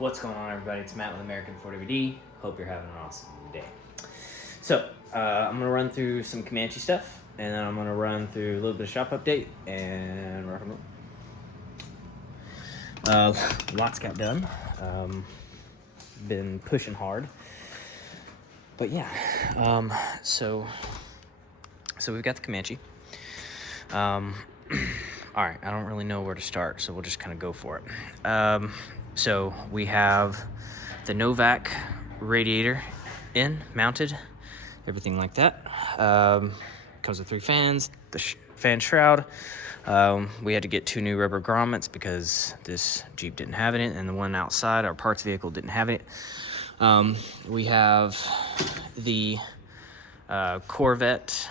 What's going on, everybody? It's Matt with American 4WD. Hope you're having an awesome day. So, I'm going to run through some Comanche stuff, and then I'm going to run through a little bit of shop update, and rock and roll. Lots got done. Been pushing hard. But yeah, so we've got the Comanche. Alright, I don't really know where to start, so we'll just kind of go for it. So we have the Novak radiator mounted, everything like that. Comes with 3 fans, the fan shroud. We had to get 2 new rubber grommets because this Jeep didn't have it, and the one outside, our parts vehicle, didn't have it. We have the Corvette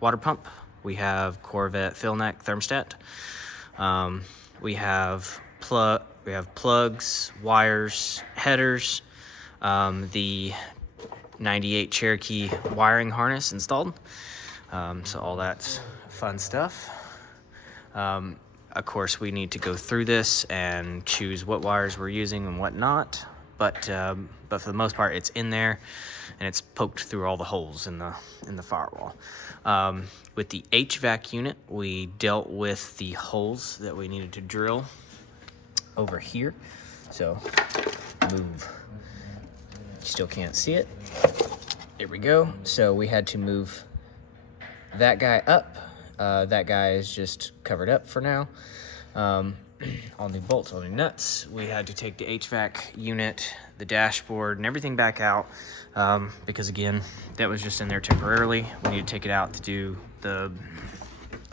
water pump. We have Corvette fill neck thermostat. We have plugs, wires, headers, the 98 Cherokee wiring harness installed. So all that's fun stuff. Of course, we need to go through this and choose what wires we're using and what not. But for the most part, it's in there, and it's poked through all the holes in the firewall. With the HVAC unit, we dealt with the holes that we needed to drill over here. So move. You still can't see it. There we go. So we had to move that guy up. That guy is just covered up for now. All new bolts, all new nuts. We had to take the HVAC unit, the dashboard, and everything back out because, again, that was just in there temporarily. We need to take it out to do the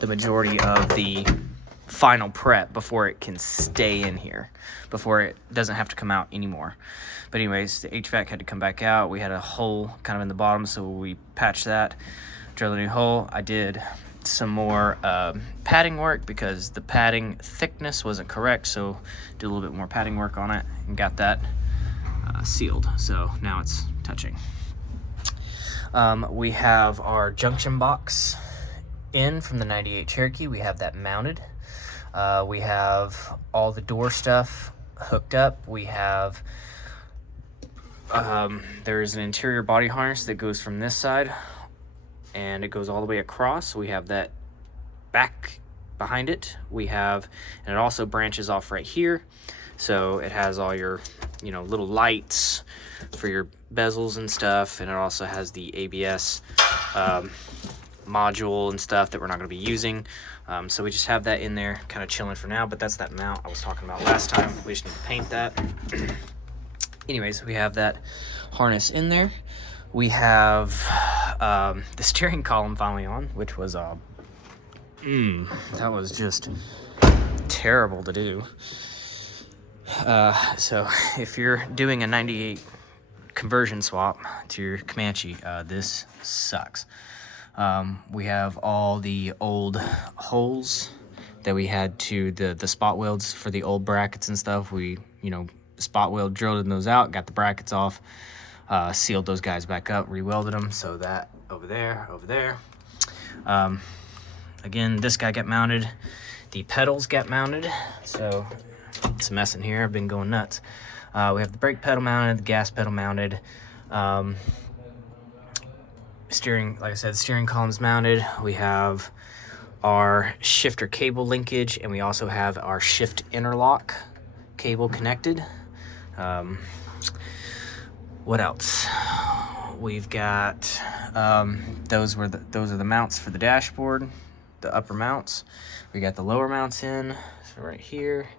majority of the final prep before it can stay in here, before it doesn't have to come out anymore. But anyways, the HVAC had to come back out. We had a hole kind of in the bottom, so we patched that, drilled a new hole. I did some more padding work because the padding thickness wasn't correct, so did a little bit more padding work on it and got that sealed. So now it's touching. We have our junction box in from the 98 Cherokee. We have that mounted. We have all the door stuff hooked up. We have there's an interior body harness that goes from this side and it goes all the way across. We have that back behind it. We have, and it also branches off right here. So it has all your, little lights for your bezels and stuff. And it also has the ABS module and stuff that we're not going to be using. So we just have that in there, kind of chilling for now. But that's that mount I was talking about last time. We just need to paint that. Anyways, we have that harness in there. We have the steering column finally on, which was that was just terrible to do. So if you're doing a 98 conversion swap to your Comanche, this sucks. We have all the old holes that we had to the spot welds for the old brackets and stuff. We spot weld drilled those out, got the brackets off, sealed those guys back up, re-welded them. So that over there. Again, this guy got mounted. The pedals got mounted. So it's a mess in here. I've been going nuts. We have the brake pedal mounted, the gas pedal mounted. Steering, like I said, steering column's mounted. We have our shifter cable linkage, and we also have our shift interlock cable connected. What else? We've got those are the mounts for the dashboard, the upper mounts. We got the lower mounts in, so right here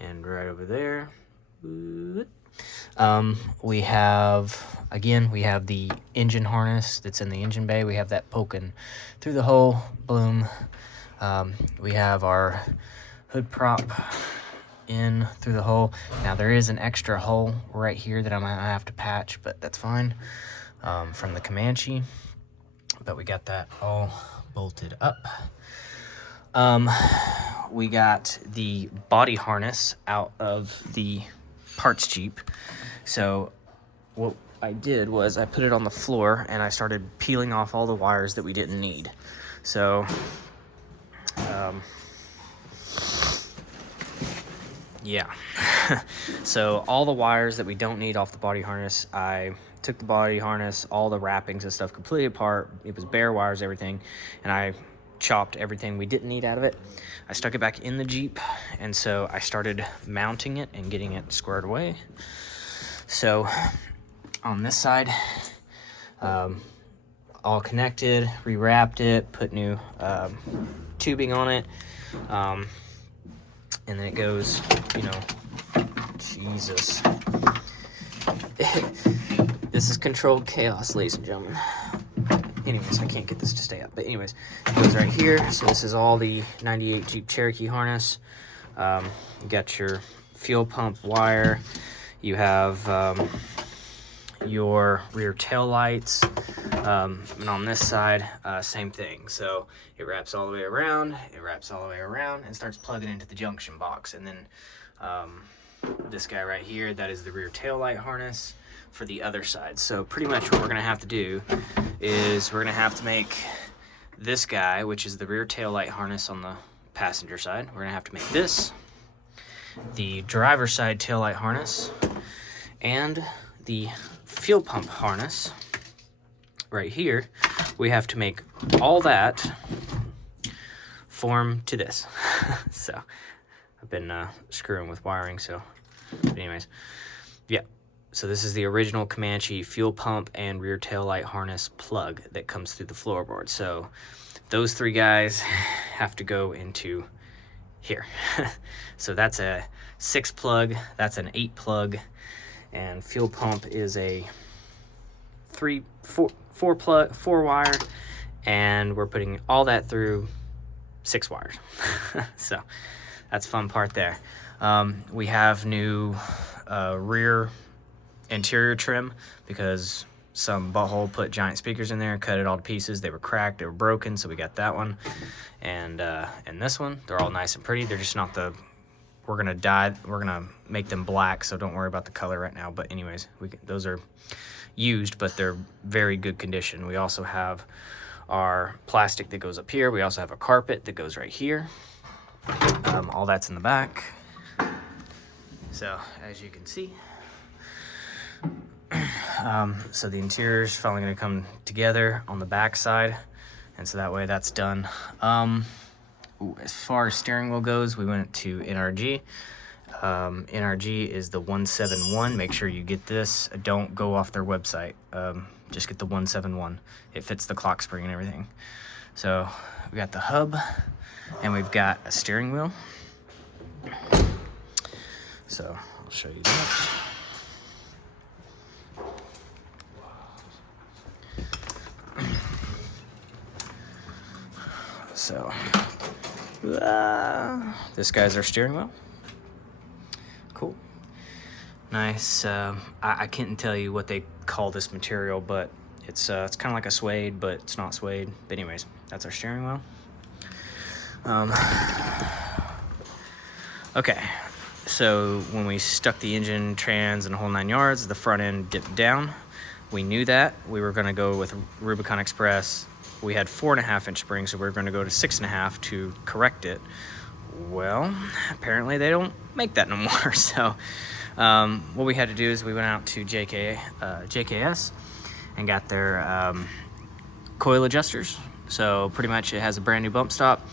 and right over there. We have the engine harness that's in the engine bay. We have that poking through the hole. Boom. We have our hood prop in through the hole. Now there is an extra hole right here that I might have to patch, but that's fine, from the Comanche. But we got that all bolted up. We got the body harness out of the parts Jeep. So what I did was I put it on the floor and I started peeling off all the wires that we didn't need. So Yeah. So all the wires that we don't need off the body harness, I took the body harness, all the wrappings and stuff completely apart. It was bare wires, everything, and I chopped everything we didn't need out of it. I stuck it back in the Jeep, and so I started mounting it and getting it squared away. So on this side, all connected, rewrapped it, put new tubing on it, and then it goes, you know, Jesus. This is controlled chaos, ladies and gentlemen. Anyways, I can't get this to stay up, but anyways, it goes right here. So this is all the 98 Jeep Cherokee harness. You got your fuel pump wire. You have your rear tail lights, and on this side, same thing. So it wraps all the way around, and starts plugging into the junction box. And then this guy right here, that is the rear tail light harness for the other side. So pretty much what we're gonna have to do is we're gonna have to make this guy, which is the rear tail light harness on the passenger side, we're gonna have to make this the driver's side tail light harness, and the fuel pump harness right here. We have to make all that form to this. So I've been screwing with wiring, so but anyways, yeah. So this is the original Comanche fuel pump and rear tail light harness plug that comes through the floorboard. So those three guys have to go into here. So that's a 6 plug, that's an 8 plug, and fuel pump is a 4 wire, and we're putting all that through 6 wires. So that's the fun part there. We have new rear interior trim because some butthole put giant speakers in there and cut it all to pieces. They were cracked, they were broken, so we got that one. And this one, they're all nice and pretty. They're just not the, we're gonna make them black, so don't worry about the color right now. But anyways, those are used, but they're very good condition. We also have our plastic that goes up here. We also have a carpet that goes right here. All that's in the back. So as you can see, so the interior is finally going to come together on the back side, and so that way that's done. As far as steering wheel goes, we went to NRG. NRG is the 171. Make sure you get this. Don't go off their website. Just get the 171. It fits the clock spring and everything. So we got the hub, and we've got a steering wheel. So I'll show you that. So this guy's our steering wheel. Cool. Nice. I can't tell you what they call this material, but it's kind of like a suede, but it's not suede. But anyways, that's our steering wheel. Okay, so when we stuck the engine, trans, and the whole 9 yards, the front end dipped down. We knew that. We were going to go with Rubicon Express. We had 4.5-inch springs, so we were going to go to 6.5 to correct it. Well, apparently they don't make that no more. So what we had to do is we went out to JKS and got their coil adjusters. So pretty much it has a brand new bump stop.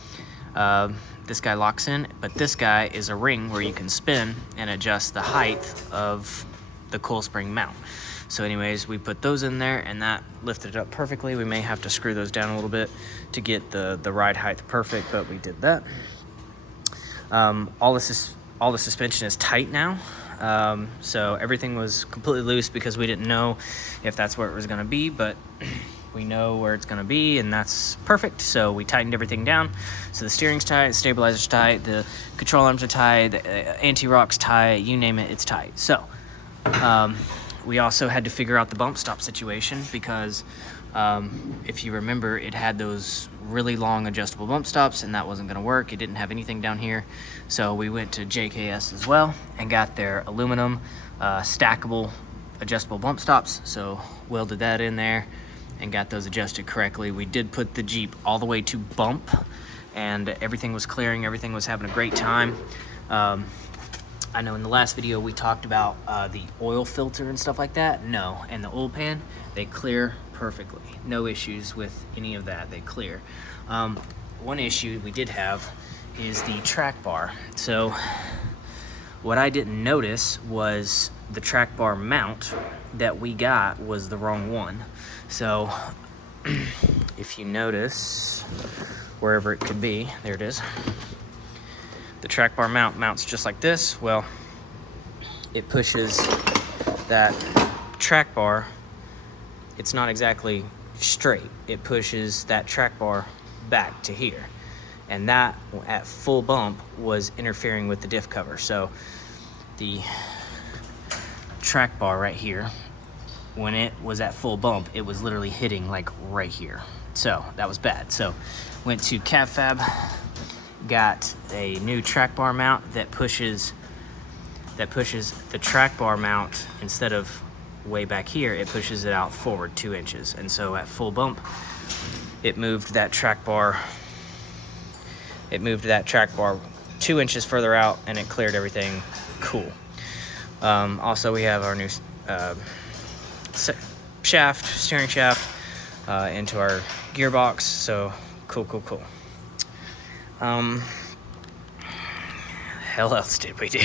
This guy locks in, but this guy is a ring where you can spin and adjust the height of the coil spring mount. So anyways, we put those in there, and that lifted it up perfectly. We may have to screw those down a little bit to get the ride height perfect, but we did that. All the suspension is tight now. So everything was completely loose because we didn't know if that's where it was going to be, but we know where it's going to be, and that's perfect. So we tightened everything down. So the steering's tight, the stabilizer's tight, the control arms are tight, the anti-rock's tight, you name it, it's tight. So we also had to figure out the bump stop situation because if you remember, it had those really long adjustable bump stops, and that wasn't going to work. It didn't have anything down here. So we went to JKS as well and got their aluminum stackable adjustable bump stops. So welded that in there and got those adjusted correctly. We did put the Jeep all the way to bump, and everything was clearing. Everything was having a great time. I know in the last video we talked about the oil filter and stuff like that. No, and the oil pan, they clear perfectly. No issues with any of that, they clear. One issue we did have is the track bar. So what I didn't notice was the track bar mount that we got was the wrong one. So if you notice, wherever it could be, there it is. The track bar mounts just like this. Well, it pushes that track bar, it's not exactly straight. It pushes that track bar back to here. And that, at full bump, was interfering with the diff cover. So the track bar right here, when it was at full bump, it was literally hitting like right here. So that was bad. So went to CAFab, got a new track bar mount that pushes the track bar mount, instead of way back here, it pushes it out forward 2 inches. And so at full bump, it moved that track bar 2 inches further out, and it cleared everything cool. Also, we have our new steering shaft into our gearbox, so cool. Hell else did we do?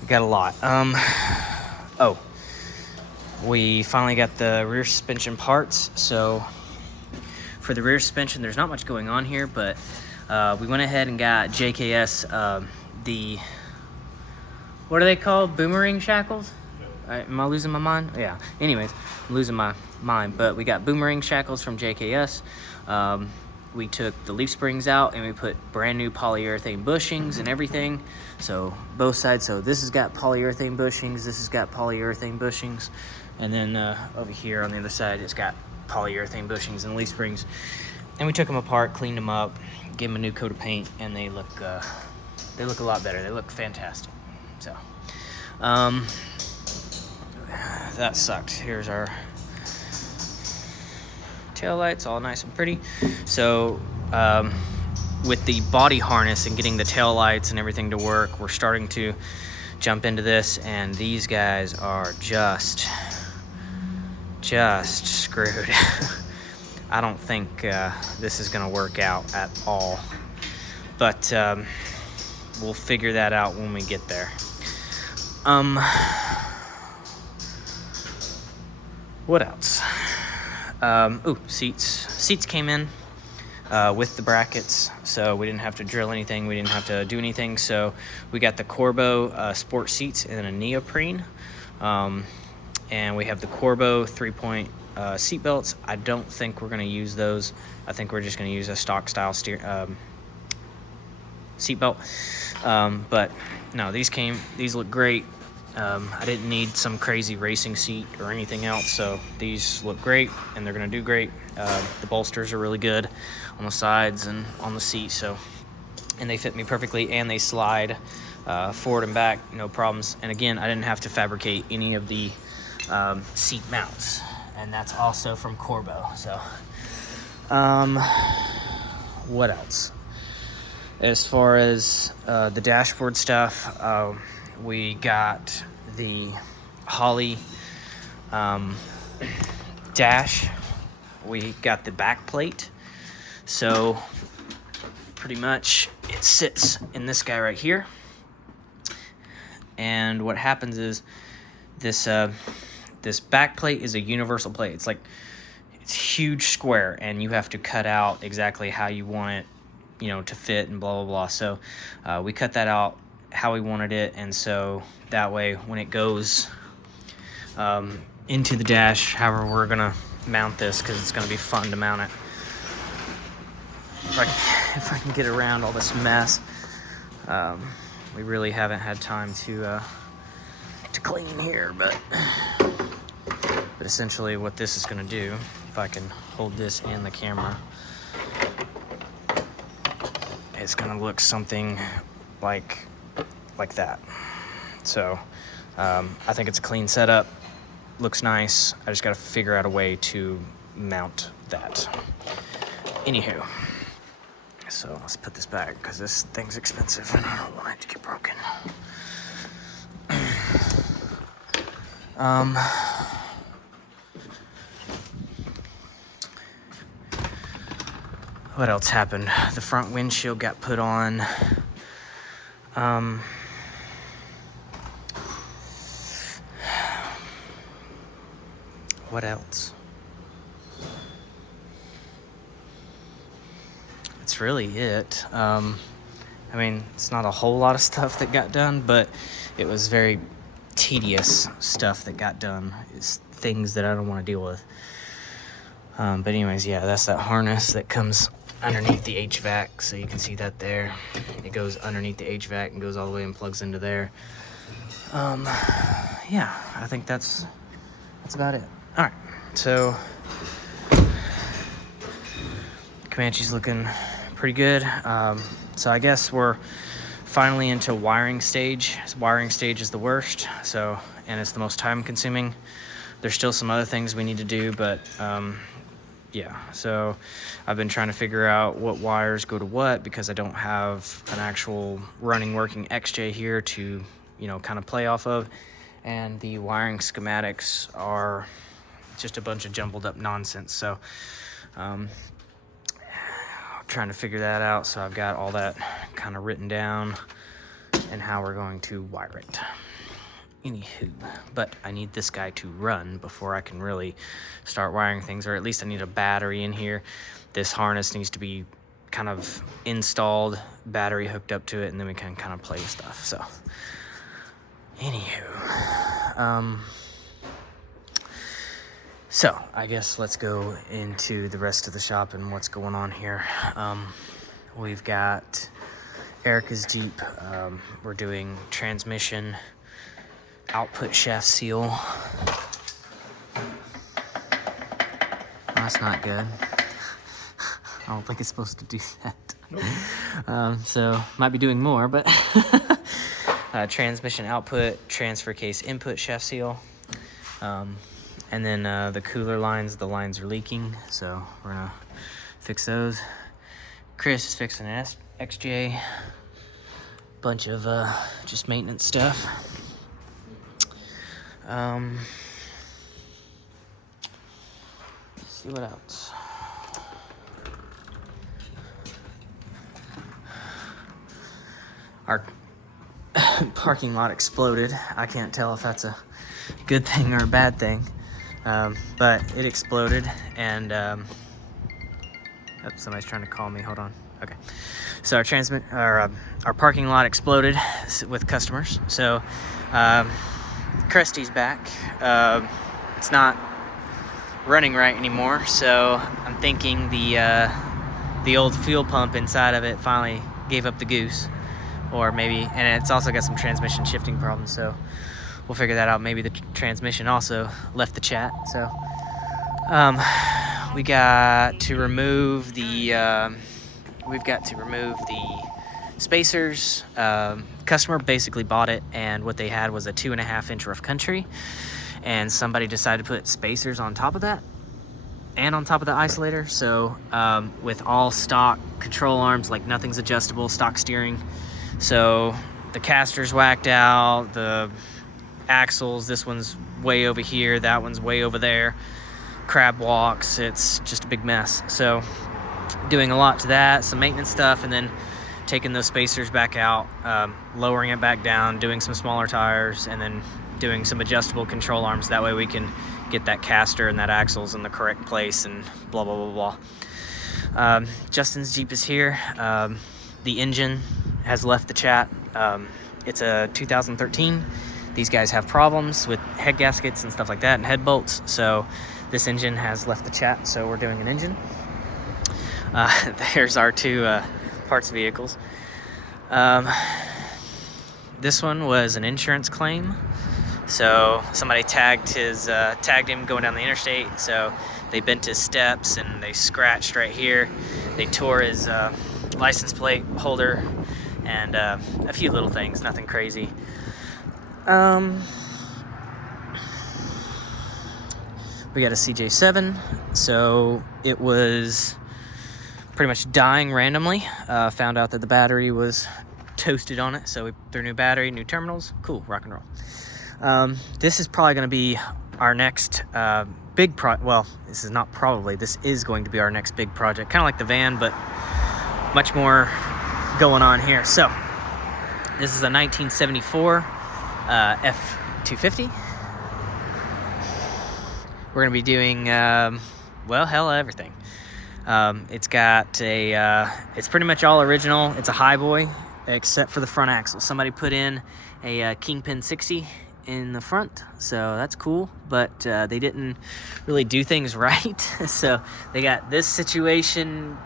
We got a lot. Oh, we finally got the rear suspension parts. So for the rear suspension, there's not much going on here, but we went ahead and got JKS, what are they called? Boomerang shackles? Am I losing my mind? Yeah. Anyways, I'm losing my mind. But we got boomerang shackles from JKS. We took the leaf springs out and we put brand new polyurethane bushings and everything. So both sides. So this has got polyurethane bushings. This has got polyurethane bushings. And then over here on the other side, it's got polyurethane bushings and leaf springs. And we took them apart, cleaned them up, gave them a new coat of paint, and they look a lot better. They look fantastic. So that sucked. Here's our tail lights, all nice and pretty. So with the body harness and getting the tail lights and everything to work, we're starting to jump into this, and these guys are just screwed. I don't think this is gonna work out at all, but we'll figure that out when we get there. What else? Seats came in with the brackets, so we didn't have to drill anything. We didn't have to do anything. So we got the Corbeau sport seats in a neoprene, and we have the Corbeau 3-point seat belts. I don't think we're going to use those. I think we're just going to use a stock style seat belt. But no, these look great. I didn't need some crazy racing seat or anything else, so these look great and they're gonna do great. The bolsters are really good on the sides and on the seat, and they fit me perfectly, and they slide forward and back, no problems. And again, I didn't have to fabricate any of the seat mounts, and that's also from Corbeau. So what else? As far as the dashboard stuff, we got the Holley dash. We got the back plate. So pretty much it sits in this guy right here. And what happens is this back plate is a universal plate. It's huge square, and you have to cut out exactly how you want it, to fit and blah, blah, blah. So we cut that out how we wanted it, and so that way when it goes into the dash, however we're gonna mount this, because it's gonna be fun to mount it. If I can get around all this mess. We really haven't had time to clean here, but essentially what this is gonna do, if I can hold this and the camera, it's gonna look something like that. So I think it's a clean setup, looks nice. I just gotta figure out a way to mount that. Anywho, So let's put this back because this thing's expensive and I don't want it to get broken. What else happened? The front windshield got put on. What else? That's really it. I mean, it's not a whole lot of stuff that got done, but it was very tedious stuff that got done. It's things that I don't want to deal with. But anyways, yeah, that's that harness that comes underneath the HVAC, so you can see that there. It goes underneath the HVAC and goes all the way and plugs into there. Yeah, I think that's about it. All right, so Comanche's looking pretty good. So I guess we're finally into wiring stage. Wiring stage is the worst, so, and it's the most time consuming. There's still some other things we need to do, but yeah, so I've been trying to figure out what wires go to what because I don't have an actual running working XJ here to, you know, kind of play off of. And the wiring schematics are just a bunch of jumbled up nonsense. So trying to figure that out. So I've got all that kind of written down and how we're going to wire it. Anywho, but I need this guy to run before I can really start wiring things, or at least I need a battery in here. This harness needs to be kind of installed, battery hooked up to it, and then we can kind of play with stuff. So anywho, so I guess let's go into the rest of the shop and what's going on here. We've got Erica's Jeep. We're doing transmission output shaft seal. That's not good. I don't think it's supposed to do that. Nope. So might be doing more, but transmission output, transfer case input shaft seal. And then the cooler lines, the lines are leaking, so we're gonna fix those. Chris is fixing an XJ. Bunch of just maintenance stuff. Let's see what else. Our parking lot exploded. I can't tell if that's a good thing or a bad thing, but it exploded, and somebody's trying to call me. Hold on. Okay. So our parking lot exploded with customers. So Krusty's back. It's not running right anymore, so I'm thinking the old fuel pump inside of it finally gave up the goose, or maybe, and it's also got some transmission shifting problems, so we'll figure that out. Maybe the transmission also left the chat. So we got to remove the spacers. Customer basically bought it, and what they had was a 2.5 inch rough country, and somebody decided to put spacers on top of that and on top of the isolator. So with all stock control arms, like nothing's adjustable, stock steering. So the caster's whacked out, the axles, this one's way over here, that one's way over there, crab walks, it's just a big mess. So doing a lot to that, some maintenance stuff, and then taking those spacers back out, lowering it back down, doing some smaller tires, and then doing some adjustable control arms. That way we can get that caster and that axles in the correct place, and blah, blah, blah, blah. Justin's Jeep is here. The engine has left the chat. It's a 2013. These guys have problems with head gaskets and stuff like that, and head bolts. So this engine has left the chat, so we're doing an engine. There's our two parts vehicles. This one was an insurance claim. So somebody tagged him going down the interstate. So they bent his steps and they scratched right here. They tore his license plate holder and a few little things, nothing crazy. We got a CJ7. So it was pretty much dying randomly. Found out that the battery was toasted on it, so we threw a new battery, new terminals. Cool, rock and roll. This is probably going to be our next big well, this is not probably, this is going to be our next big project. Kind of like the van, but much more going on here. So this is a 1974 F-250. We're going to be doing, well, hell, everything. It's got a, it's pretty much all original. It's a highboy, except for the front axle. Somebody put in a Kingpin 60 in the front, so that's cool, but they didn't really do things right. So they got this situation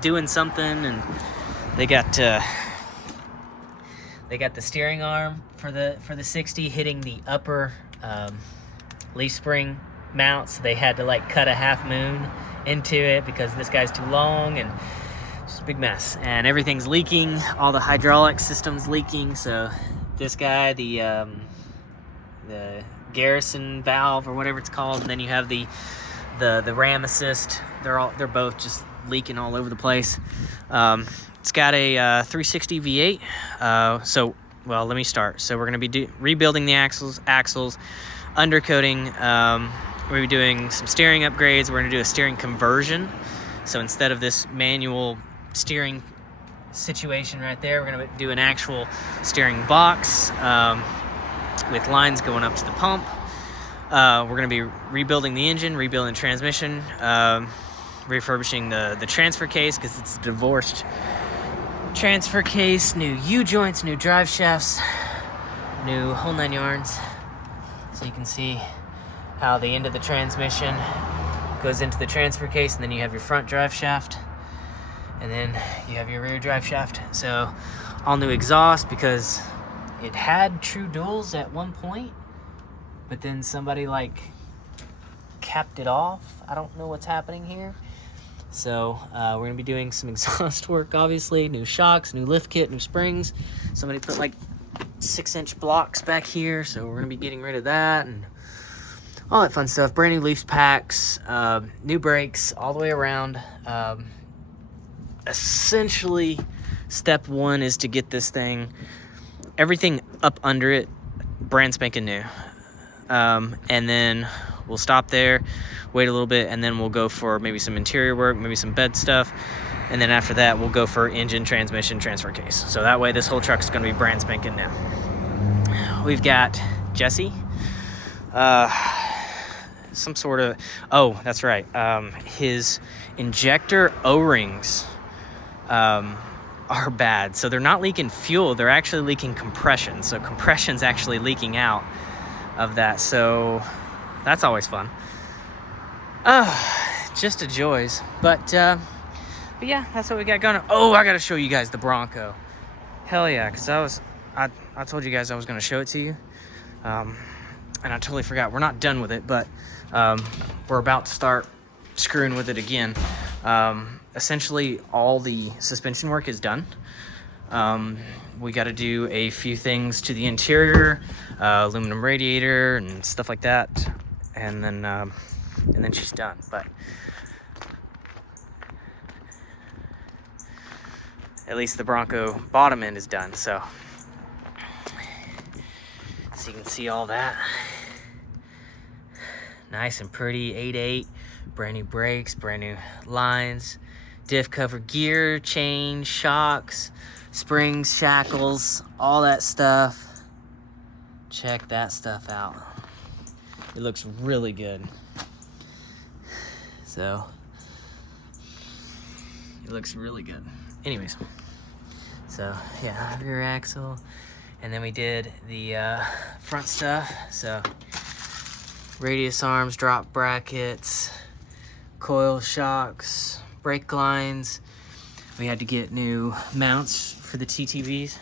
doing something, and they got the steering arm for the 60 hitting the upper leaf spring mount, so they had to like cut a half moon into it because this guy's too long, and it's just a big mess, and everything's leaking. All the hydraulic system's leaking. So this guy, the Garrison valve or whatever it's called, and then you have the ram assist. They're both just leaking all over the place. It's got a 360 V8. So, well, let me start. So we're gonna be rebuilding the axles, undercoating. We're gonna be doing some steering upgrades. We're gonna do a steering conversion. So instead of this manual steering situation right there, we're gonna do an actual steering box with lines going up to the pump. We're gonna be rebuilding the engine, rebuilding the transmission, refurbishing the transfer case because it's a divorced transfer case, new U-joints, new drive shafts, new whole 9 yards. So you can see how the end of the transmission goes into the transfer case, and then you have your front drive shaft, and then you have your rear drive shaft. So all new exhaust because it had true duals at one point, but then somebody like capped it off. I don't know what's happening here. So we're gonna be doing some exhaust work, obviously, new shocks, new lift kit, new springs. Somebody put like 6-inch blocks back here, so we're gonna be getting rid of that and all that fun stuff. Brand new leaf packs, new brakes all the way around. Essentially, step one is to get this thing, everything up under it, brand spanking new. And then we'll stop there, wait a little bit, and then we'll go for maybe some interior work, maybe some bed stuff. And then after that, we'll go for engine, transmission, transfer case. So that way this whole truck is gonna be brand spanking new. We've got Jesse. Some sort of, oh, that's right. His injector O-rings are bad. So they're not leaking fuel, they're actually leaking compression. So compression's actually leaking out of that. So that's always fun. Just a joys. But yeah, that's what we got going on. Oh, I gotta show you guys the Bronco. Hell yeah, because I told you guys I was gonna show it to you. And I totally forgot. We're not done with it, but we're about to start screwing with it again. Essentially, all the suspension work is done. We got to do a few things to the interior, aluminum radiator and stuff like that, and then she's done. But at least the Bronco bottom end is done. So you can see all that. Nice and pretty, 8.8, brand new brakes, brand new lines, diff cover, gear change, shocks, springs, shackles, all that stuff. Check that stuff out. It looks really good. So, it looks really good. Anyways, so yeah, rear axle. And then we did the front stuff. So radius arms, drop brackets, coil shocks, brake lines. We had to get new mounts for the TTVs,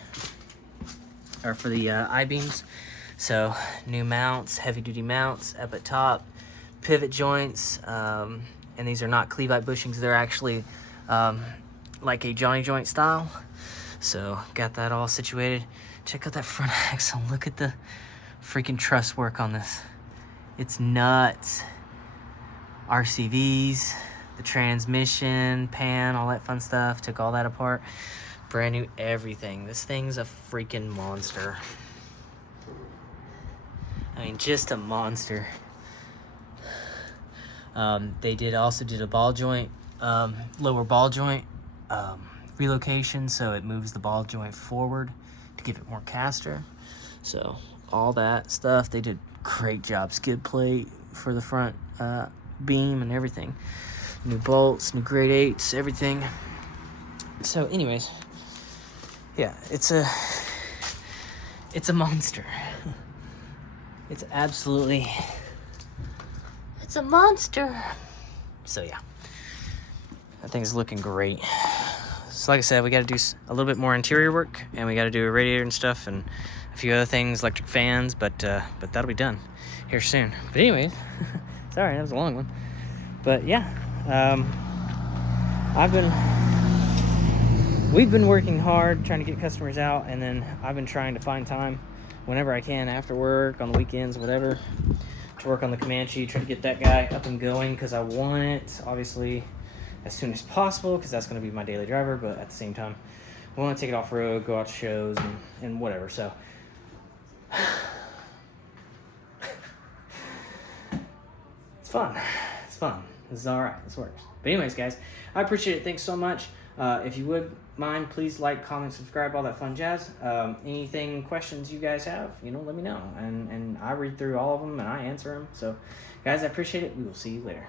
or for the I-beams. So new mounts, heavy duty mounts up at top, pivot joints, and these are not Cleveite bushings. They're actually like a Johnny joint style. So got that all situated. Check out that front axle. Look at the freaking truss work on this. It's nuts. RCVs, the transmission, pan, all that fun stuff. Took all that apart. Brand new everything. This thing's a freaking monster. I mean, just a monster. They also did a ball joint, lower ball joint relocation, so it moves the ball joint forward to give it more caster. So all that stuff, they did great job. Skid plate for the front beam and everything. New bolts, new grade 8s, everything. So anyways, yeah, it's a monster. It's a monster. So yeah, that thing's looking great. So like I said, we got to do a little bit more interior work, and we got to do a radiator and stuff, and a few other things, electric fans, but that'll be done here soon. But anyways, sorry, that was a long one. But yeah, we've been working hard trying to get customers out, and then I've been trying to find time whenever I can after work, on the weekends, whatever, to work on the Comanche, try to get that guy up and going, because I want it, obviously, as soon as possible, because that's going to be my daily driver, but at the same time, I want to take it off-road, go out to shows, and whatever, so. It's fun. This is all right. This works. But anyways, guys, I appreciate it. Thanks so much. If you would mind, please like, comment, subscribe, all that fun jazz. Anything, questions you guys have, let me know. And I read through all of them and I answer them. So, guys, I appreciate it. We will see you later.